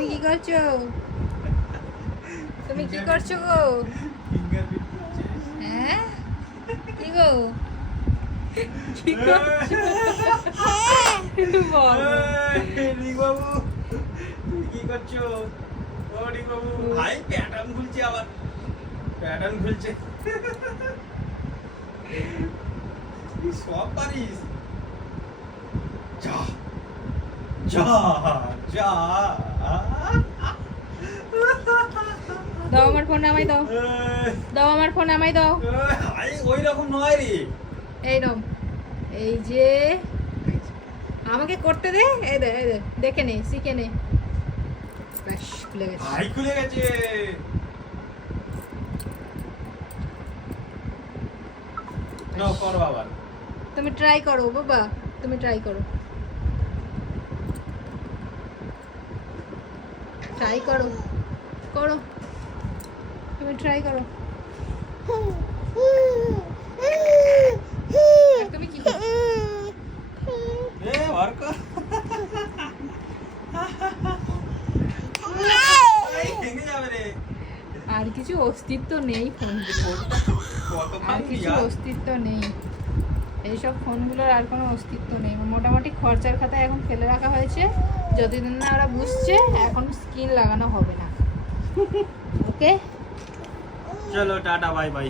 তুমি কি করছো? তুমি কি করছো গো? হ্যাঁ কি গো কি করছো? বাবু তুমি কি করছো? ও বাবু ভাই প্যাটার্ন খুলছে, আবার প্যাটার্ন খুলছে। সব পারিস? যা যা যা। দাও আমার ফোন আমায় দাও, দাও আমার ফোন আমায় দাও। ওই রকম নয় রে। এই নাও, এই যে আমাকে করতে দে, এই দে এই দে, দেখে নে শিখে নে। ব্যাস খুলে গেছে। ভাই খুলে গেছে। নাও করো আবার। তুমি ট্রাই করো বাবা, তুমি ট্রাই করো, ট্রাই করো, করো, তুমি ট্রাই করো। তুমি কি করছো? এ অর্ক এই ভেঙে যাবে রে। আর কিছু অস্তিত্ব নেই ফোনগুলোর, কতক্ষণ আর কিছু দিয়া? অস্তিত্ব নেই এইসব ফোনগুলোর, আর কোনো অস্তিত্ব নেই। মোটামুটি খরচার খাতায় এখন ফেলে রাখা হয়েছে, যতদিন না ওরা বুঝছে এখন স্ক্রিন লাগানো হবে না। ওকে চলো টাটা বাই বাই।